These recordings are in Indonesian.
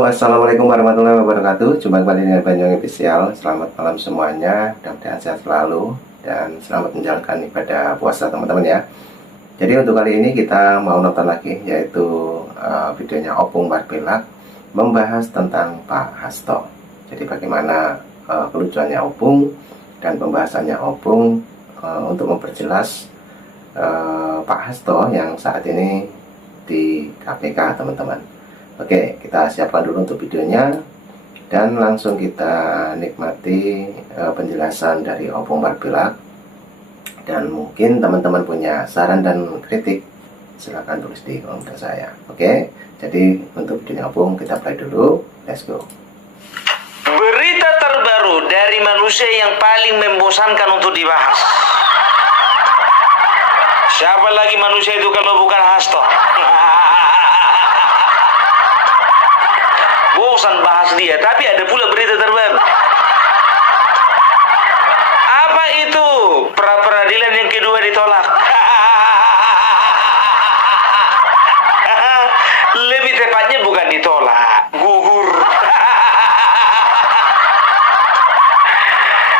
Halo, assalamualaikum warahmatullahi wabarakatuh. Jumpa kembali dengan Banyuwangi Official. Selamat malam semuanya, mudah-mudahan sehat selalu dan selamat menjalankan ibadah puasa teman-teman ya. Jadi untuk kali ini kita mau nonton lagi, yaitu videonya Opung Barbelak membahas tentang Pak Hasto. Jadi bagaimana kelucuannya Opung dan pembahasannya Opung untuk memperjelas Pak Hasto yang saat ini di KPK teman-teman. Oke, kita siapkan dulu untuk videonya dan langsung kita nikmati penjelasan dari Opung Barbelak. Dan mungkin teman-teman punya saran dan kritik, silahkan tulis di komentar saya. Oke, jadi untuk videonya Opung kita play dulu. Let's go. Berita terbaru dari manusia yang paling membosankan untuk dibahas. Siapa lagi manusia itu kalau bukan Hasto? Bosan bahas dia, tapi ada pula berita terbaru. Apa itu? Pra-peradilan yang kedua ditolak. Lebih tepatnya bukan ditolak, gugur.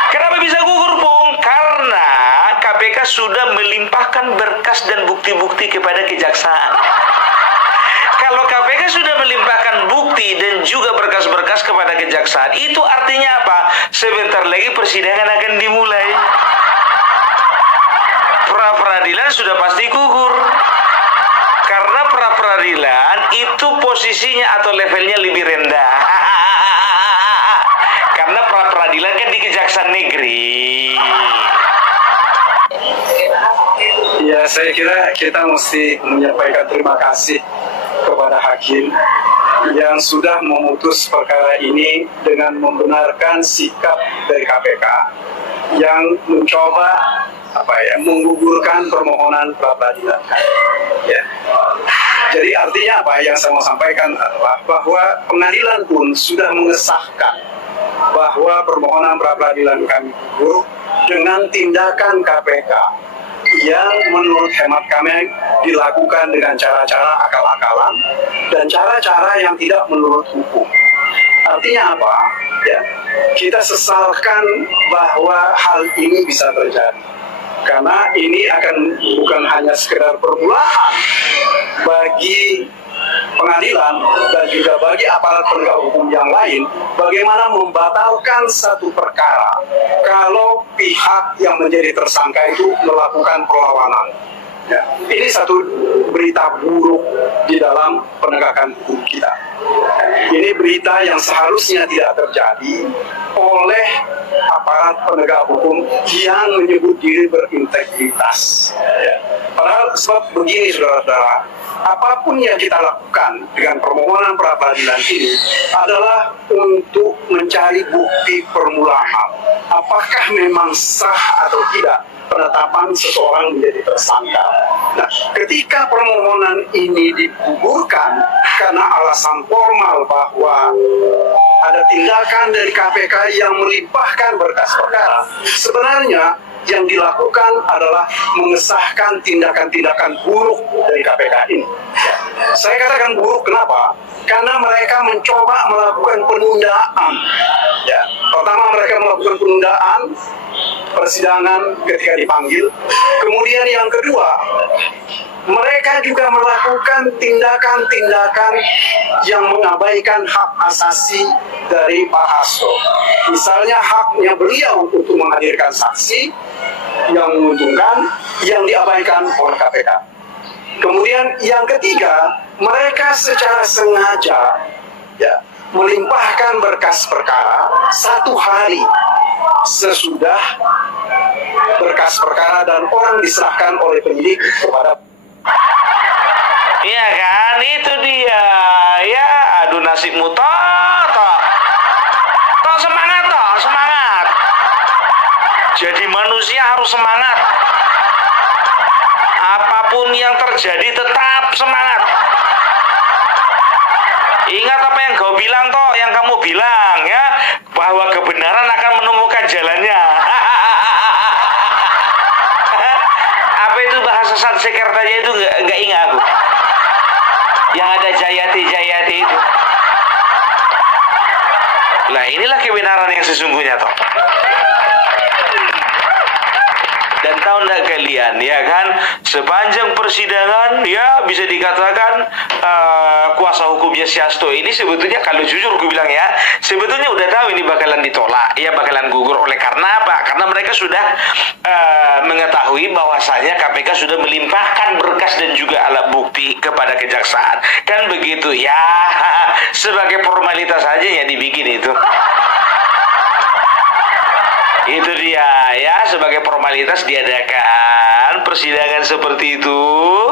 Kenapa bisa gugur, Bung? Karena KPK sudah melimpahkan berkas dan bukti-bukti kepada kejaksaan. Kalau KPK sudah melimpahkan bukti dan juga berkas-berkas kepada kejaksaan, itu artinya apa? Sebentar lagi persidangan akan dimulai. Pra-peradilan sudah pasti gugur. Karena pra-peradilan itu posisinya atau levelnya lebih rendah. Karena pra-peradilan kan di Kejaksaan Negeri. Ya, saya kira kita mesti menyampaikan terima kasih kepada hakim yang sudah memutus perkara ini dengan membenarkan sikap dari KPK yang mencoba menggugurkan permohonan pra-peradilan. Ya. Jadi artinya apa yang saya mau sampaikan adalah bahwa pengadilan pun sudah mengesahkan bahwa permohonan pra-peradilan kami gugur dengan tindakan KPK yang menurut hemat kami dilakukan dengan cara-cara akal-akalan dan cara-cara yang tidak menurut hukum. Artinya apa? Ya, kita sesalkan bahwa hal ini bisa terjadi. Karena ini akan bukan hanya sekedar permulaan bagi pengadilan dan juga bagi aparat penegak hukum yang lain bagaimana membatalkan satu perkara kalau pihak yang menjadi tersangka itu melakukan perlawanan. Ya, ini satu berita buruk di dalam penegakan hukum kita. Ini berita yang seharusnya tidak terjadi oleh aparat penegak hukum yang menyebut diri berintegritas. Ya. Padahal sebab begini saudara-saudara, apapun yang kita lakukan dengan permohonan pra-peradilan ini adalah untuk mencari bukti permulaan. Apakah memang sah atau tidak penetapan seseorang menjadi tersangka. Nah, ketika permohonan ini digugurkan karena alasan formal bahwa ada tindakan dari KPK yang melimpahkan berkas perkara, sebenarnya yang dilakukan adalah mengesahkan tindakan-tindakan buruk dari KPK ini. Saya katakan buruk kenapa? Karena mereka mencoba melakukan penundaan. Ya, pertama mereka melakukan penundaan persidangan ketika dipanggil. Kemudian yang kedua, mereka juga melakukan tindakan-tindakan yang mengabaikan hak asasi dari Pak Hasto. Misalnya haknya beliau untuk menghadirkan saksi yang menguntungkan, yang diabaikan oleh KPK. Kemudian yang ketiga, mereka secara sengaja melimpahkan berkas perkara 1 hari sesudah berkas perkara dan orang diserahkan oleh penyidik kepada. Iya kan, itu dia. Ya, aduh nasibmu toh. Toh semangat toh, semangat. Jadi manusia harus semangat. Apapun yang terjadi tetap semangat. Ingat apa yang kau bilang toh, yang kamu bilang ya, bahwa kebenaran akan menemukan jalannya. Apa itu bahasa Sanskertanya itu nggak ingat aku. Yang ada Jayati itu. Nah, inilah kebenaran yang sesungguhnya toh. Dan tahu nggak kalian, ya kan, sepanjang persidangan, ya bisa dikatakan kuasa hukumnya si Hasto ini sebetulnya, kalau jujur gue bilang ya, sebetulnya udah tahu ini bakalan ditolak, ya bakalan gugur. Oleh karena apa? Karena mereka sudah mengetahui bahwasanya KPK sudah melimpahkan berkas dan juga alat bukti kepada kejaksaan. Kan begitu ya, sebagai formalitas saja ya dibikin itu. Itu dia ya, sebagai formalitas diadakan persidangan seperti itu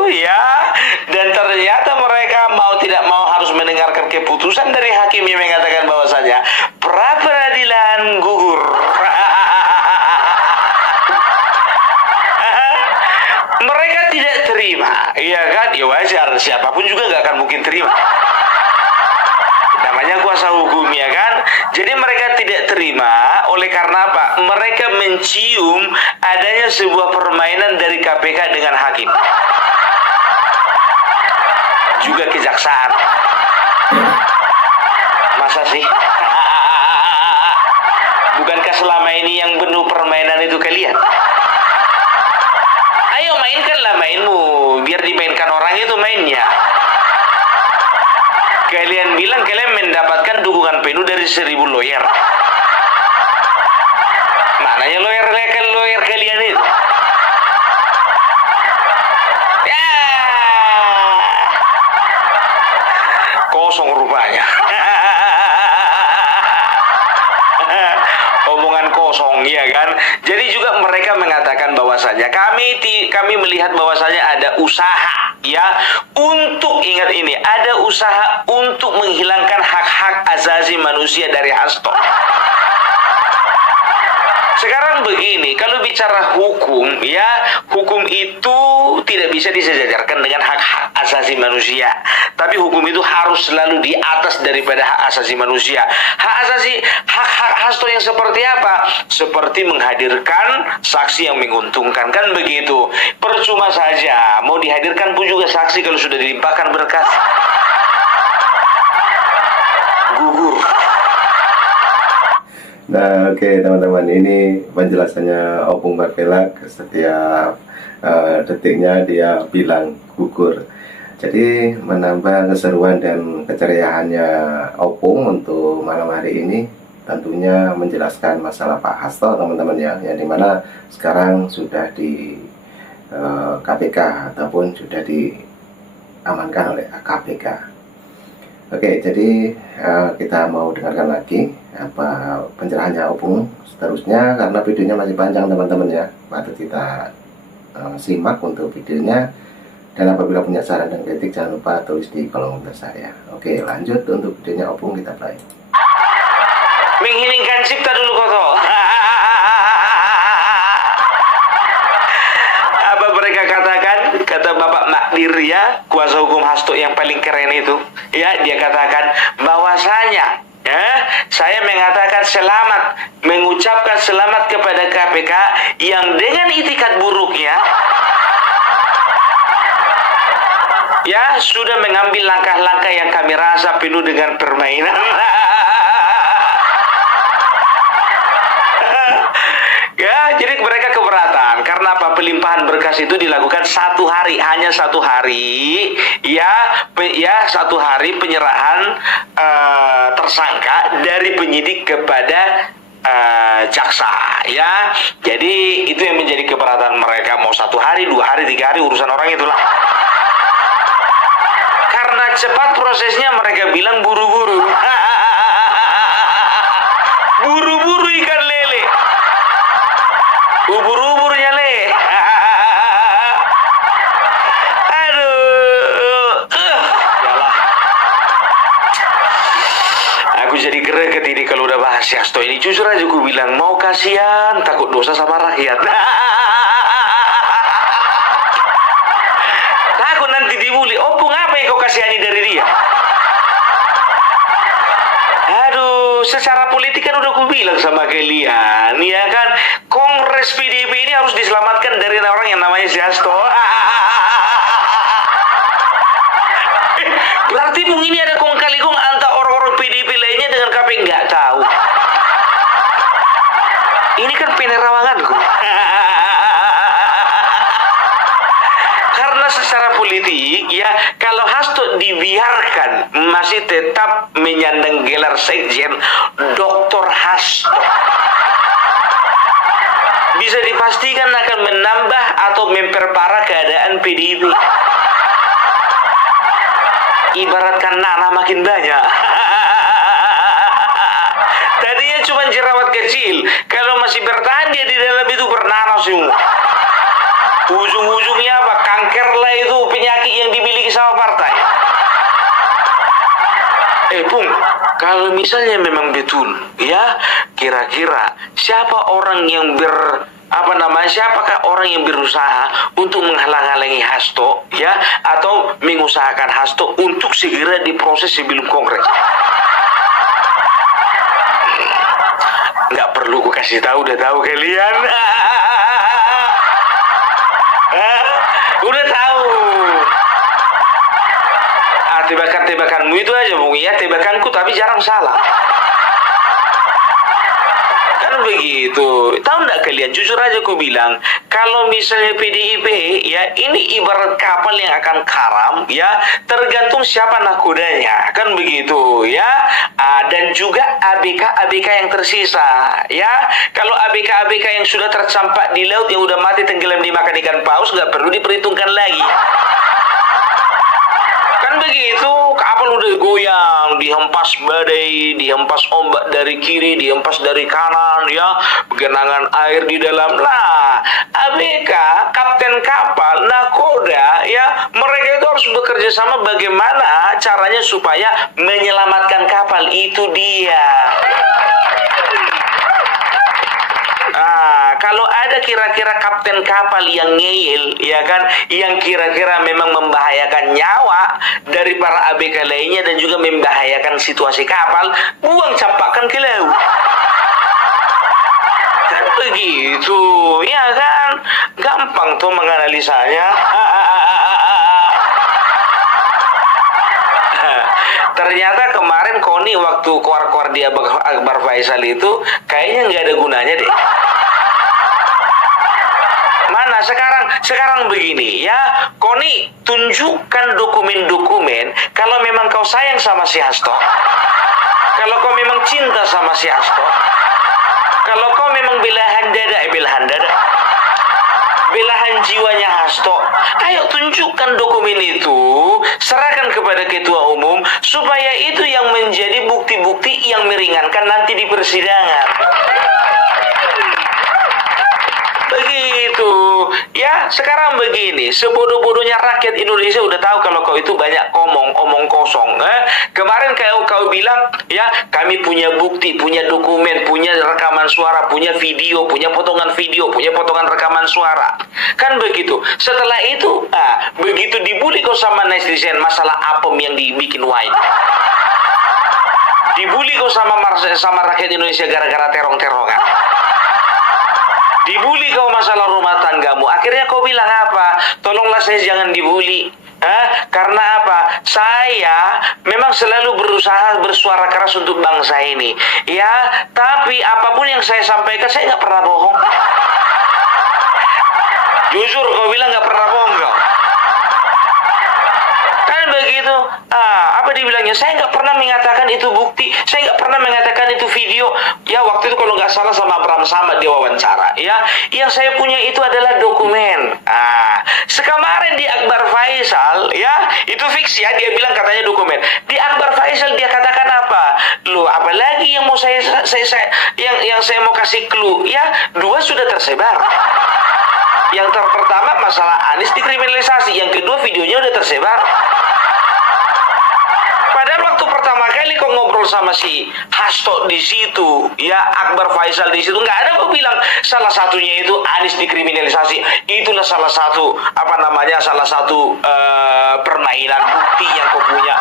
ya. Dan ternyata mereka mau tidak mau harus mendengarkan keputusan dari hakim yang mengatakan bahwasanya pra peradilan gugur. Mereka tidak terima, iya kan? Ya wajar, siapapun juga nggak akan mungkin terima. Namanya kuasa hukum, ya kan? Jadi mereka tidak terima. Oleh karena apa? Mereka mencium adanya sebuah permainan dari KPK dengan hakim, juga kejaksaan. Masa sih? Bukankah selama ini yang penuh permainan itu kalian? Ayo mainkanlah mainmu, biar dimainkan orang itu mainnya. Kalian bilang kalian mendapatkan dukungan penuh dari 1000 lawyer. Mananya lawyer kalian itu? Ya, kosong rupanya. Omongan kosong, ya kan? Jadi juga mereka mengatakan bahwasanya kami melihat bahwasanya ada usaha, ya, untuk, ingat ini, ada usaha untuk menghilangkan hak-hak asasi manusia dari Hasto. Sekarang begini, kalau bicara hukum, ya, hukum itu tidak bisa disejajarkan dengan hak-hak asasi manusia. Tapi hukum itu harus selalu di atas daripada hak asasi manusia. Hak-hak Hasto yang seperti apa? Seperti menghadirkan saksi yang menguntungkan, kan begitu. Percuma saja mau dihadirkan pun juga saksi kalau sudah dilimpahkan berkas. Gugur. Nah, oke teman-teman, ini penjelasannya Opung Barkelak. Setiap detiknya dia bilang gugur. Jadi menambah keseruan dan keceriaannya Opung untuk malam hari ini, tentunya menjelaskan masalah Pak Hasto, teman-teman ya, yang dimana sekarang sudah di KPK ataupun sudah diamankan oleh KPK. Oke, jadi kita mau dengarkan lagi apa pencerahannya Opung seterusnya, karena videonya masih panjang teman-teman ya. Patut kita simak untuk videonya. Dan apabila punya saran dan kritik, jangan lupa tulis di kolom komentar saya. Oke, lanjut untuk videonya Opung, kita play. Mengheningkan cipta dulu koto. Apa mereka katakan? Kata Bapak Magdir, ya, kuasa hukum Hasto yang paling keren itu, ya, dia katakan bahwasanya, ya, saya mengatakan selamat, mengucapkan selamat kepada KPK yang dengan itikat buruknya, ya, sudah mengambil langkah-langkah yang kami rasa penuh dengan permainan. Ya, jadi mereka keberatan karena apa? Pelimpahan berkas itu dilakukan 1 hari, hanya 1 hari, ya, satu hari penyerahan tersangka dari penyidik kepada jaksa, ya. Jadi itu yang menjadi keberatan mereka, mau 1 hari, 2 hari, 3 hari, urusan orang itulah. Karena cepat prosesnya, mereka bilang buru-buru. Buru-buru ikan lele. Ubur-uburnya le. Aduh. Yalah. Aku jadi greget ini kalau udah bahas Hasto ini. Jujur aja aku bilang, mau kasihan, takut dosa sama rakyat. Takut nanti dibully. Opung, apa yang kau kasihani dari dia? Aduh, secara politik kan udah aku bilang sama kalian, ya kan, Kongres PDIP ini harus diselamatkan dari orang yang namanya si Hasto. Berarti mungkin ini ada kong kali kong antara orang-orang PDIP lainnya dengan KPK, nggak tahu. Ini kan penerawanganku. Karena secara politik ya, kalau Hasto dibiarkan masih tetap menyandang gelar sekjen Dr. Hasto, bisa dipastikan akan menambah atau memperparah keadaan PDIP. Ibaratkan nanah makin banyak. Tadinya cuma jerawat kecil, kalau masih bertahan dia di dalam itu bernanah semua. Ujung-ujungnya apa? Kanker lah itu, penyakit yang dimiliki sama partai. Pung, kalau misalnya memang betul, ya, kira-kira siapa orang yang siapakah orang yang berusaha untuk menghalang-halangi Hasto, ya, atau mengusahakan Hasto untuk segera diproses sebelum Kongres? Nggak perlu ku kasih tahu, udah tahu kalian. Udah tahu. Tebakan-tebakanmu itu aja, Bung, ya, tebakanku tapi jarang salah. Kan begitu. Tahu nggak kalian, jujur aja aku bilang, kalau misalnya PDIP ya, ini ibarat kapal yang akan karam ya, tergantung siapa nakodanya, kan begitu ya. Dan juga ABK yang tersisa ya. Kalau ABK yang sudah tercampak di laut, yang udah mati tenggelam dimakan ikan paus, nggak perlu diperhitungkan lagi. Kan begitu, kapal udah goyang, dihempas badai, dihempas ombak dari kiri, dihempas dari kanan, ya, genangan air di dalam. Nah, ABK, kapten kapal, nakoda, ya, mereka itu harus bekerja sama bagaimana caranya supaya menyelamatkan kapal, itu dia. Kalau ada kira-kira kapten kapal yang ngeyel, ya kan, yang kira-kira memang membahayakan nyawa dari para ABK lainnya dan juga membahayakan situasi kapal, buang campakkan ke laut. Kan begitu, ya kan, gampang tuh menganalisanya. Ternyata kemarin Koni waktu keluar-keluar dia Akbar Faisal itu kayaknya nggak ada gunanya deh. Mana sekarang begini ya, Koni tunjukkan dokumen-dokumen kalau memang kau sayang sama si Hasto, kalau kau memang cinta sama si Hasto, kalau kau memang belahan dada, belahan jiwanya Hasto, ayo tunjukkan dokumen itu, serahkan kepada ketua umum supaya itu yang menjadi bukti-bukti yang meringankan nanti di persidangan. Begitu ya. Sekarang begini, sebodoh-bodohnya rakyat Indonesia udah tahu kalau kau itu banyak omong kosong. Kemarin kau bilang ya, kami punya bukti, punya dokumen, punya rekaman suara, punya video, punya potongan video, punya potongan rekaman suara, kan begitu. Setelah itu begitu dibully kau sama netizen masalah apem yang dibikin wine, dibully kau sama rakyat Indonesia gara-gara terong-terongan, dibully kau masalah rumah tanggamu, akhirnya kau bilang apa? Tolonglah saya jangan dibully. Karena apa? Saya memang selalu berusaha bersuara keras untuk bangsa ini, ya. Tapi apapun yang saya sampaikan, saya nggak pernah bohong. Jujur kau bilang nggak pernah bohong kau. Kan begitu. Apa dibilangnya? Saya nggak pernah mengatakan itu bukti, saya nggak pernah mengatakan itu video. Ya, waktu itu kalau nggak salah sama Abraham Samad dia wawancara. Ya, yang saya punya itu adalah dokumen. Sekemarin di Akbar Faisal, ya, itu fiksi ya, dia bilang katanya dokumen. Di Akbar Faisal dia katakan apa? Loh, apalagi yang mau yang saya mau kasih clue? Ya, 2 sudah tersebar. Yang pertama masalah Anies dikriminalisasi, yang kedua videonya udah tersebar. Padahal waktu pertama kali kau ngobrol sama si Hasto di situ, ya, Akbar Faisal di situ, nggak ada kau bilang salah satunya itu Anies dikriminalisasi. Itulah salah satu permainan bukti yang kau punya.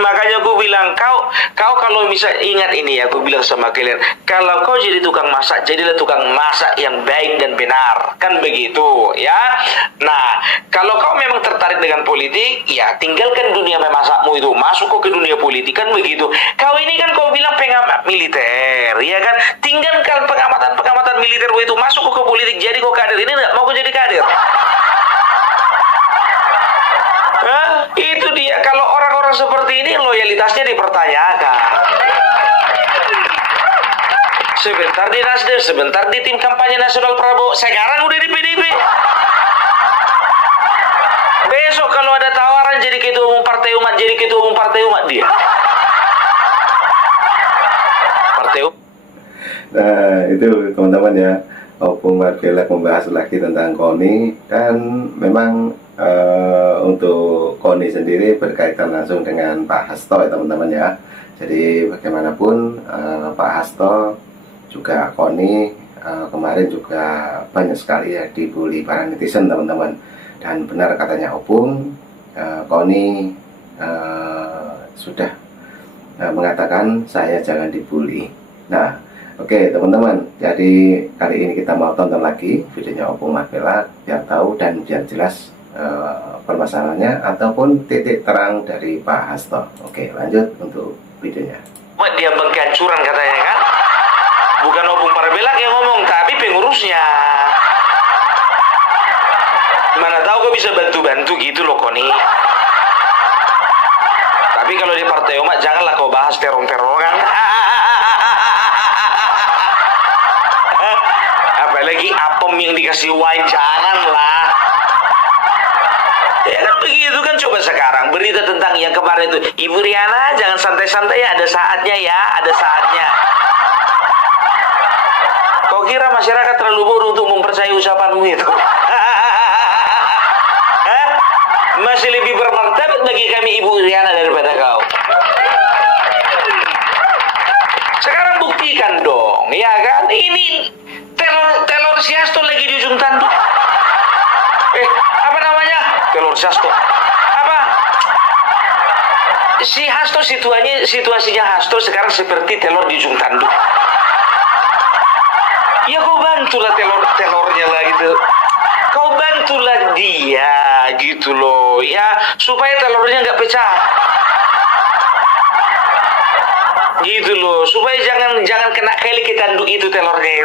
makanya aku bilang kau kalau misal ingat ini ya, aku bilang sama kalian, kalau kau jadi tukang masak, jadilah tukang masak yang baik dan benar, kan begitu ya. Nah, kalau kau memang tertarik dengan politik, ya tinggalkan dunia memasakmu itu, masuk kau ke dunia politik, kan begitu. Kau ini kan kau bilang pengamat militer, ya kan? Tinggalkan pengamatan militer itu, masuk kau ke politik, jadi kau kader. Ini enggak mau kau jadi kader. Hah? Itu dia, kalau orang-orang seperti ini loyalitasnya dipertanyakan. Sebentar di Nasdem, sebentar di tim kampanye nasional Prabowo, sekarang udah di PDIP. Besok kalau ada tawaran jadi ketua umum partai umat, jadi ketua umum partai umat dia. Partai umat. Nah, itu teman-teman ya, Opung Margelak membahas lagi tentang KONI, dan memang untuk KONI sendiri berkaitan langsung dengan Pak Hasto ya teman-teman ya. Jadi bagaimanapun Pak Hasto juga KONI kemarin juga banyak sekali ya dibully para netizen teman-teman. Dan benar katanya Opung, KONI sudah mengatakan saya jangan dibully. Nah, oke teman-teman, jadi kali ini kita mau tonton lagi videonya Opung Margelak biar tahu dan biar jelas permasalahannya ataupun titik terang dari Pak Hasto. Oke, lanjut untuk videonya. Dia kehancuran katanya kan? Bukan Opung Margelak yang ngomong, tapi pengurusnya. Mana tahu kau bisa bantu-bantu gitu loh Koni. Tapi kalau di partai umat janganlah kau bahas teror-teroran. Apalagi apem yang dikasih wine, janganlah. Ya kan begitu kan, coba sekarang berita tentang yang kemarin itu, Ibu Riana jangan santai-santai ya, ada saatnya ya, ada saatnya. Kau kira masyarakat terlalu bodoh untuk mempercayai ucapanmu itu? Masih lebih bermartabat bagi kami Ibu Riana daripada kau. Sekarang buktikan dong, ya kan? Ini telur si Hasto lagi di ujung tanduk. Apa namanya? Telur si Hasto. Apa? Si Hasto situasinya Hasto sekarang seperti telur di ujung tanduk. Ya kau bantulah telurnya lah gitu. Kau bantulah dia gitu loh ya, supaya telurnya nggak pecah. Gitu loh, supaya jangan kena kali ke tanduk itu telurnya.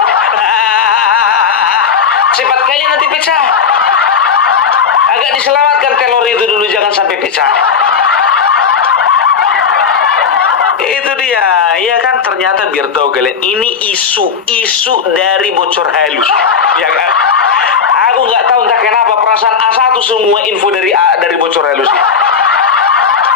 Cepat kali nanti pecah. Agak diselamatkan telur itu dulu, jangan sampai pecah. Itu dia, ya kan, ternyata biar tahu kalian, ini isu dari bocor halus, ya kan? Aku nggak tahu entah kenapa perasaan A1 semua info dari bocor halus.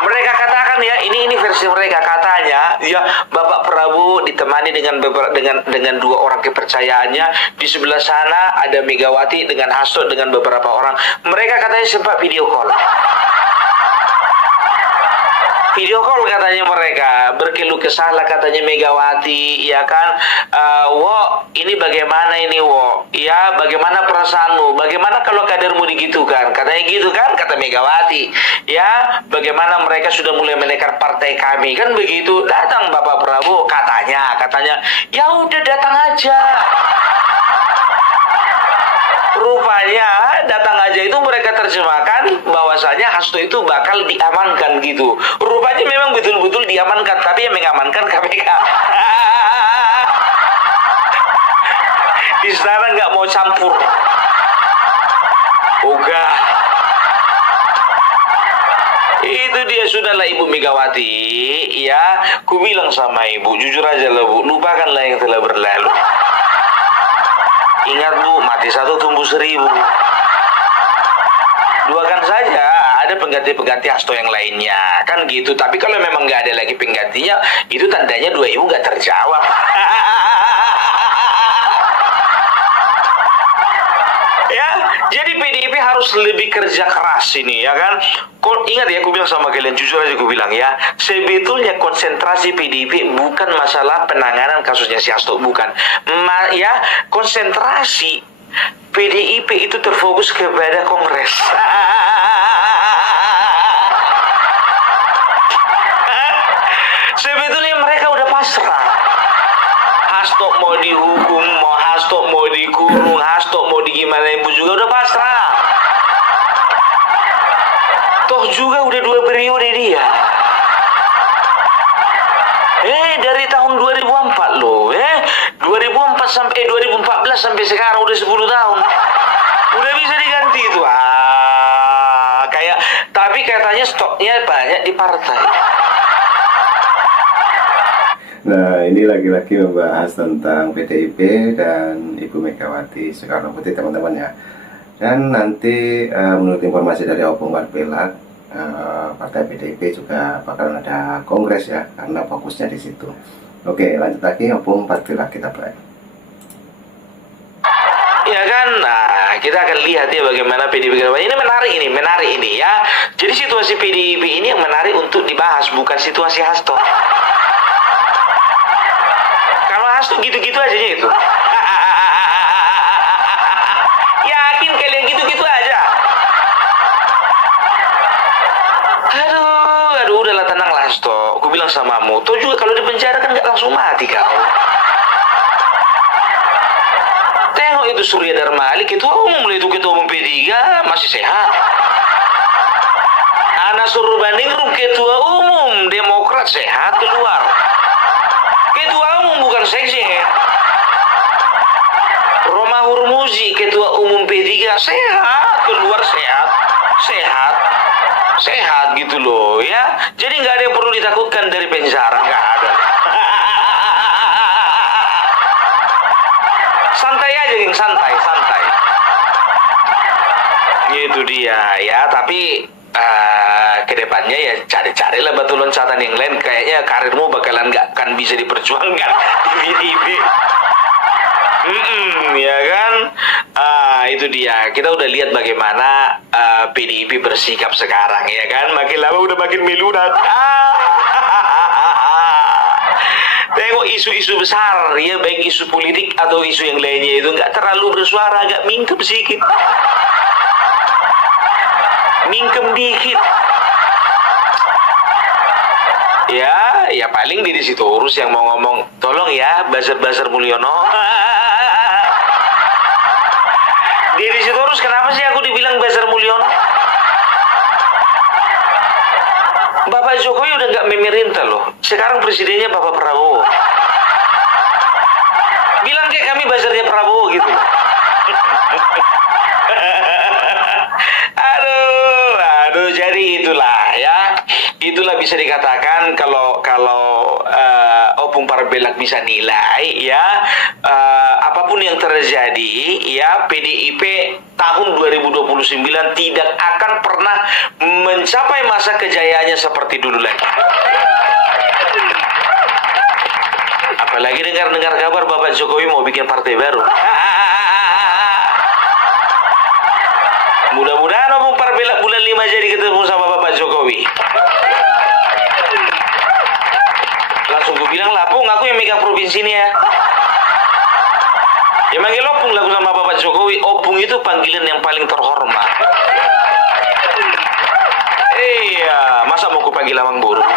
Mereka katakan ya, ini versi mereka, katanya ya Bapak Prabowo ditemani dengan dua orang kepercayaannya, di sebelah sana ada Megawati dengan Hasto dengan beberapa orang. Mereka katanya sempat video call. Video call katanya mereka, berkeluh kesah lah katanya Megawati, ya kan? Wo, ini bagaimana ini Wo? Ya, bagaimana perasaanmu? Bagaimana kalau kadermu digitukan? Katanya gitu kan, kata Megawati. Ya, bagaimana mereka sudah mulai menekan partai kami, kan begitu? Datang Bapak Prabowo, katanya, ya udah datang aja. Rupanya datang aja itu mereka terjemahkan bahwasanya Hasto itu bakal diamankan gitu. Rupanya memang betul-betul diamankan, tapi yang mengamankan KPK. Istana nggak mau campur. Ogah. Itu dia, sudahlah Ibu Megawati, ya, ku bilang sama Ibu, jujur aja lah Bu, lupakanlah yang telah berlalu. Ingat Bu, mati satu tumbuh 1000. Duakan saja ada pengganti Hasto yang lainnya, kan gitu. Tapi kalau memang nggak ada lagi penggantinya, itu tandanya 2 Ibu nggak terjawab. Ya, jadi PDIP harus lebih kerja keras ini, ya kan? Ingat ya, aku bilang sama kalian, jujur aja aku bilang ya, sebetulnya konsentrasi PDIP bukan masalah penanganan kasusnya si Hasto, bukan. Ya, konsentrasi PDIP itu terfokus kepada Kongres. Hasto mau dihukum, mau Hasto mau dikurung, Hasto mau digimana ibu juga udah pasrah. Toh juga udah 2 periode dia. Dari tahun 2004 loh, 2014 sampai sekarang udah 10 tahun. Udah bisa diganti itu. Tapi katanya stoknya banyak di partai. Nah, ini lagi-lagi membahas tentang PDIP dan Ibu Megawati Soekarno Putri, teman-teman ya. Dan nanti menurut informasi dari Opung Parpelak, partai PDIP juga bakalan ada kongres ya, karena fokusnya di situ. Oke, lanjut lagi Opung Parpelak, kita play. Ya kan, nah kita akan lihat ya bagaimana PDIP ke depan. Ini menarik ini ya. Jadi situasi PDIP ini yang menarik untuk dibahas, bukan situasi Hasto. Kalau Hasto gitu-gitu aja itu. Yakin kalian gitu-gitu aja. Aduh, udahlah tenanglah Hasto. Aku bilang samamu, tuh juga kalau di penjara kan nggak langsung mati kau. Tengok itu Surya Dharma Ali, ketua umum itu, ketua umum P3 masih sehat. Anas Urbaningrum, ketua umum Demokrat sehat keluar. Ketua umum bukan seksi. Roma Hurmuzi, ketua umum P3 sehat keluar, sehat gitu loh ya. Jadi nggak ada yang perlu ditakutkan dari penjara, nggak ada. Santai aja, geng, santai. Gitu dia ya, tapi kedepannya ya cari-carilah batu loncatan yang lain. Kayaknya karirmu bakalan nggak akan bisa diperjuangkan di PDIP. Ya kan, itu dia. Kita udah lihat bagaimana PDIP bersikap sekarang ya kan. Makin lama udah makin melunak. Tengok isu-isu besar ya, baik isu politik atau isu yang lainnya itu nggak terlalu bersuara, agak mingkem sedikit, mingkem dikit. Ya paling di situ urus yang mau ngomong, tolong ya buzzer Mulyono. Di situ urus, kenapa sih aku dibilang buzzer Mulyono? Bapak Jokowi udah nggak memerintah loh. Sekarang presidennya Bapak Prabowo. Bilang kayak kami buzzernya Prabowo gitu. Aduh, jadi itulah ya. Itulah bisa dikatakan kalau Opung Parpelak bisa nilai ya, apapun yang terjadi ya, PDIP tahun 2029 tidak akan pernah mencapai masa kejayaannya seperti dulu lagi. Apalagi dengar kabar Bapak Jokowi mau bikin partai baru. Mudah-mudahan Opung Parpelak bulan 5 jadi ketemu sama Bapak Jokowi. Langsung gue bilang lah, Pung, aku yang megang provinsi ini ya. Ya manggil Opung lah sama Bapak Jokowi. Opung itu panggilan yang paling terhormat. Iya, masa mau ku panggil Amang Buruk?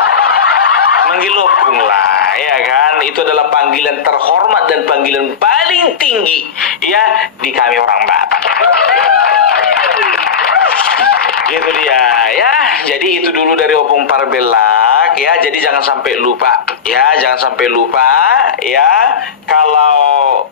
Manggil Opung lah, ya kan? Itu adalah panggilan terhormat dan panggilan paling tinggi ya di kami orang Batak. Gitu dia ya. Jadi itu dulu dari Opung Parpelak ya. Jadi jangan sampai lupa ya, kalau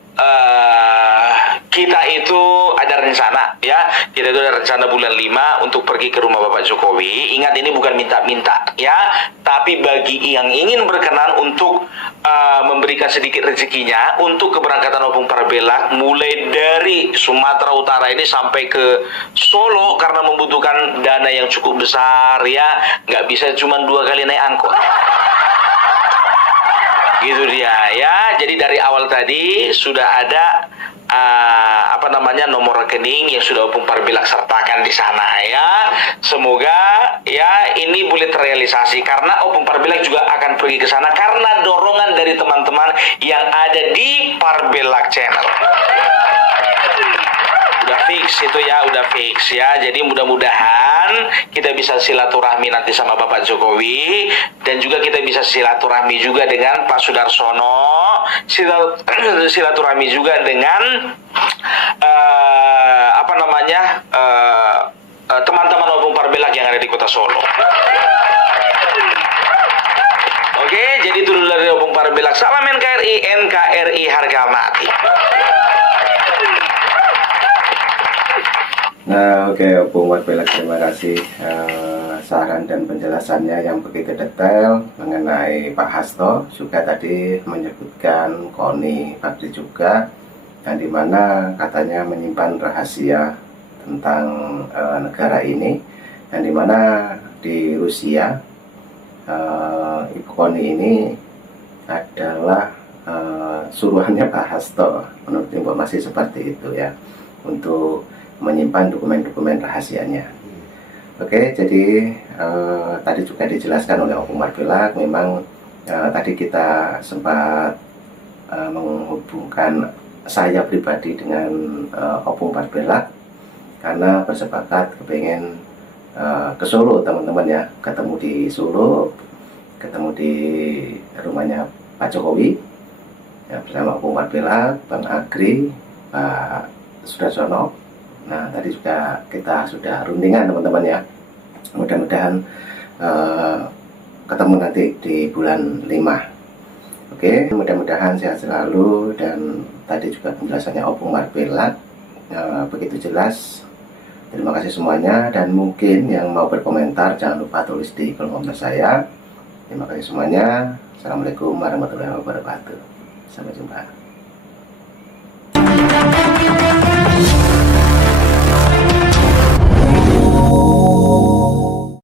kita itu ada rencana ya. Kita itu ada rencana bulan 5 untuk pergi ke rumah Bapak Jokowi. Ingat, ini bukan minta-minta ya, tapi bagi yang ingin berkenan untuk memberikan sedikit rezekinya untuk keberangkatan Opung Parpelak mulai dari Sumatera Utara ini sampai ke Solo, karena membutuhkan dana yang cukup besar ya. Nggak bisa cuma 2 kali naik angkot. Gitu dia ya. Jadi dari awal tadi sudah ada nomor rekening yang sudah Opung Parpelak sertakan di sana ya. Semoga ya ini boleh terrealisasi, karena Opung Parpelak juga akan pergi ke sana karena dorongan dari teman-teman yang ada di Parpelak Channel. Udah fix ya. Jadi mudah-mudahan kita bisa silaturahmi nanti sama Bapak Jokowi, dan juga kita bisa silaturahmi juga dengan Pak Sudarsono silaturahmi juga dengan teman-teman Opung Parbelak yang ada di Kota Solo. Oke, jadi itu dulu dari Opung Parbelak. Salam NKRI harga mati. Nah, oke, Opung Parbelak, terima kasih saran dan penjelasannya yang begitu detail mengenai Pak Hasto. Juga tadi menyebutkan KONI Bakri juga, yang dimana katanya menyimpan rahasia tentang negara ini, yang dimana di Rusia Ibu KONI ini adalah suruhannya Pak Hasto, menurut informasi seperti itu ya, untuk menyimpan dokumen-dokumen rahasianya. Oke, jadi tadi juga dijelaskan oleh Opung Parbelak, memang tadi kita sempat menghubungkan saya pribadi dengan Opung Parbelak karena bersepakat kepengen ke Solo, teman-teman ya, ketemu di Solo, ketemu di rumahnya Pak Jokowi ya, bersama Opung Parbelak, Bang Agri, Pak Sudarsono. Nah, tadi juga kita sudah rundingan, teman-teman ya. Mudah-mudahan ketemu nanti di bulan 5. Oke, mudah-mudahan sehat selalu, dan tadi juga penjelasannya Opung Parbelak begitu jelas. Terima kasih semuanya, dan mungkin yang mau berkomentar jangan lupa tulis di kolom komentar saya. Terima kasih semuanya. Assalamualaikum warahmatullahi wabarakatuh. Sampai jumpa.